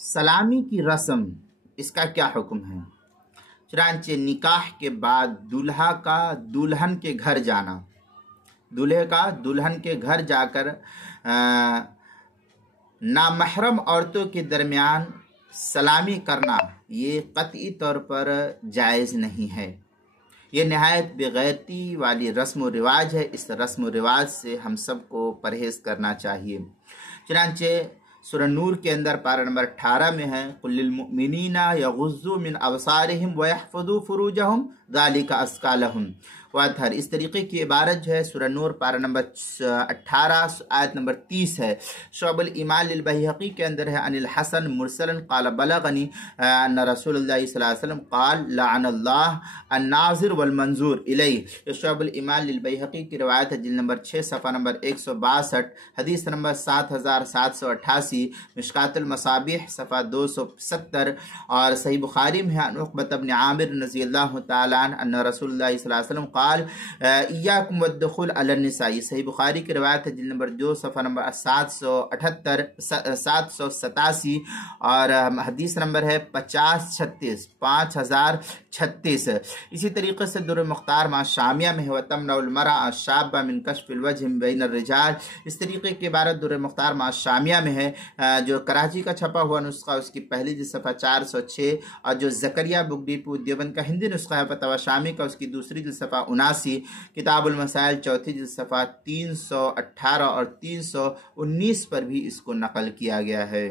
سلامی کی رسم اس کا کیا حکم ہے؟ چنانچہ نکاح کے بعد دولہا کا دلہن کے گھر جانا، دولہے کا دلہن کے گھر جا کر نامحرم عورتوں کے درمیان سلامی کرنا یہ قطعی طور پر جائز نہیں ہے۔ یہ نہایت بغیرتی والی رسم و رواج ہے۔ اس رسم و رواج سے ہم سب کو پرہیز کرنا چاہیے۔ چنانچہ سورہ نور کے اندر پارہ نمبر 18 میں ہے قُل لِّلْمُؤْمِنِينَ يَغُضُّوا مِنْ أَبْصَارِهِمْ وَيَحْفَظُوا فُرُوجَهُمْ ذَلِكَ أَزْكَىٰ لَهُمْ وَأَطْهَرُ۔ اس طریقے کی عبارت جو ہے سورہ نور پارہ نمبر 18 آیت نمبر 30 ہے۔ شعب الایمان للبیہقی کے اندر ہے عن الحسن مرسلا قال بلغنی ان رسول اللہ صلی اللہ علیہ وسلم قال لعن اللہ الناظر والمنظور الیہ۔ یہ شعب الایمان للبیہقی کی روایت ہے، جلد نمبر 6 صفحہ نمبر 162، حدیث نمبر 7788، مشکات المصابیح صفحہ 270، اور صحیح بخاری میں ہے عن عقبۃ بن عامر رضی اللہ تعالیٰ عنہ ان رسول اللہ صلی اللہ علیہ وسلم قال ایاکم والدخول علی النساء۔ یہ صحیح بخاری کی روایت ہے، جلد نمبر 2 صفحہ نمبر 787، اور حدیث نمبر ہے 5036۔ اسی طریقے سے در مختار مع شامیہ میں ہے وَتَمْنَعُ الْمَرْأَةُ الشَّابَّ مِنْ كَشْفِ الْوَجْهِ بَيْنَ الرِّجَالِ۔ اس طریقے کی عبارت در مختار مع شامیہ میں ہے، جو کراچی کا چھپا ہوا نسخہ اس کی پہلی جلد صفحہ 406، اور جو زکریا بک ڈیپو دیوبند کا ہندی نسخہ ہے فتاوی شامی کا اس کی دوسری جلد صفحہ 79، کتاب المسائل چوتھی جلد صفحہ 318 اور 319 پر بھی اس کو نقل کیا گیا ہے۔